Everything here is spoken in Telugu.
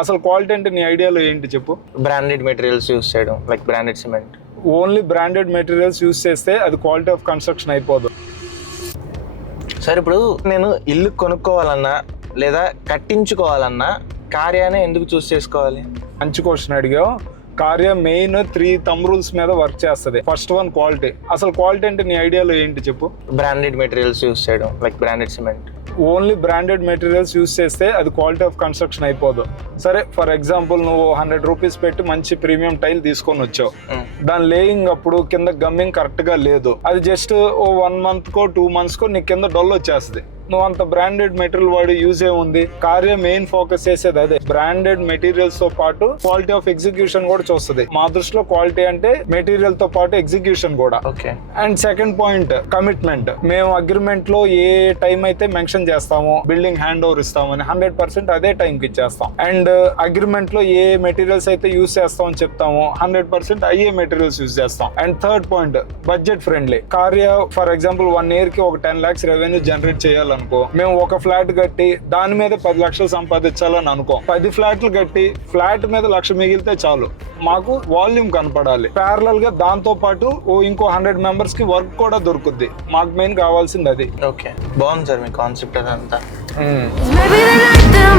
అసలు క్వాలిటీ అంటే నీ ఐడియాలో ఏంటి చెప్పు? బ్రాండెడ్ మెటీరియల్స్ యూస్ చేయడం, like branded cement. Only branded materials use చేస్తే అది క్వాలిటీ ఆఫ్ కన్స్ట్రక్షన్ అయిపోదు. సరే, ఇప్పుడు నేను ఇల్లు కొనుక్కోవాలన్నా లేదా కట్టించుకోవాలన్నా కార్యానే ఎందుకు చూస్ చేసుకోవాలి? మంచి క్వశ్చన్ అడిగావు. కార్య మెయిన్ 3 thumb రూల్స్ మీద వర్క్ చేస్తుంది. First one quality. అసలు క్వాలిటీ అంటే నీ ఐడియాలో ఏంటి చెప్పు? బ్రాండెడ్ మెటీరియల్స్ యూస్ చేయడం, like branded cement. Only branded materials use చేస్తే అది క్వాలిటీ ఆఫ్ కన్స్ట్రక్షన్ అయిపోదు. సరే, ఫర్ ఎగ్జాంపుల్ నువ్వు 100 రూపీస్ పెట్టి మంచి ప్రీమియం టైల్ తీసుకొని వచ్చావు. దాని లేయింగ్ అప్పుడు కింద గమ్మింగ్ కరెక్ట్ గా లేదు. అది జస్ట్ 1 month కో 2 months కో నీ కింద డొల్ వచ్చేస్తుంది. నువ్వు అంత బ్రాండెడ్ మెటీరియల్ వాడి యూజ్ ఏముంది? కార్య మెయిన్ ఫోకస్ చేసేది అదే. బ్రాండెడ్ మెటీరియల్స్ తో పాటు క్వాలిటీ ఆఫ్ ఎగ్జిక్యూషన్ కూడా చూస్తుంది. మా దృష్టిలో క్వాలిటీ అంటే మెటీరియల్ తో పాటు ఎగ్జిక్యూషన్ కూడా. Okay. And second point commitment. మేము అగ్రిమెంట్ లో ఏ టైం అయితే మెన్షన్ చేస్తామో, బిల్డింగ్ హ్యాండ్ ఓవర్ ఇస్తామని 100% అదే టైం కి ఇచ్చేస్తాం. అండ్ అగ్రిమెంట్ లో ఏ మెటీరియల్స్ అయితే యూజ్ చేస్తామని చెప్తామో 100% అయ్యే మెటీరియల్స్ యూజ్ చేస్తాం. And third point budget friendly. కార్య ఫర్ ఎగ్జాంపుల్ 1 year కి ఒక 10 lakhs రెవెన్యూ జనరేట్ చేయాలనుకో, మేము ఒక ఫ్లాట్ కట్టి దాని మీద 10 లక్షలు సంపాదించాలని అనుకో. 10 ఫ్లాట్లు కట్టి ఫ్లాట్ మీద 1 లక్ష మిగిలితే చాలు. మాకు వాల్యూమ్ కనపడాలి. ప్యారలల్ గా దాంతో పాటు ఇంకో 100 members కి వర్క్ కూడా దొరుకుద్ది. మాకు మెయిన్ కావాల్సింది అది. ఓకే, బాగుంది సార్ మీ కాన్సెప్ట్ అదంతా. Maybe the night that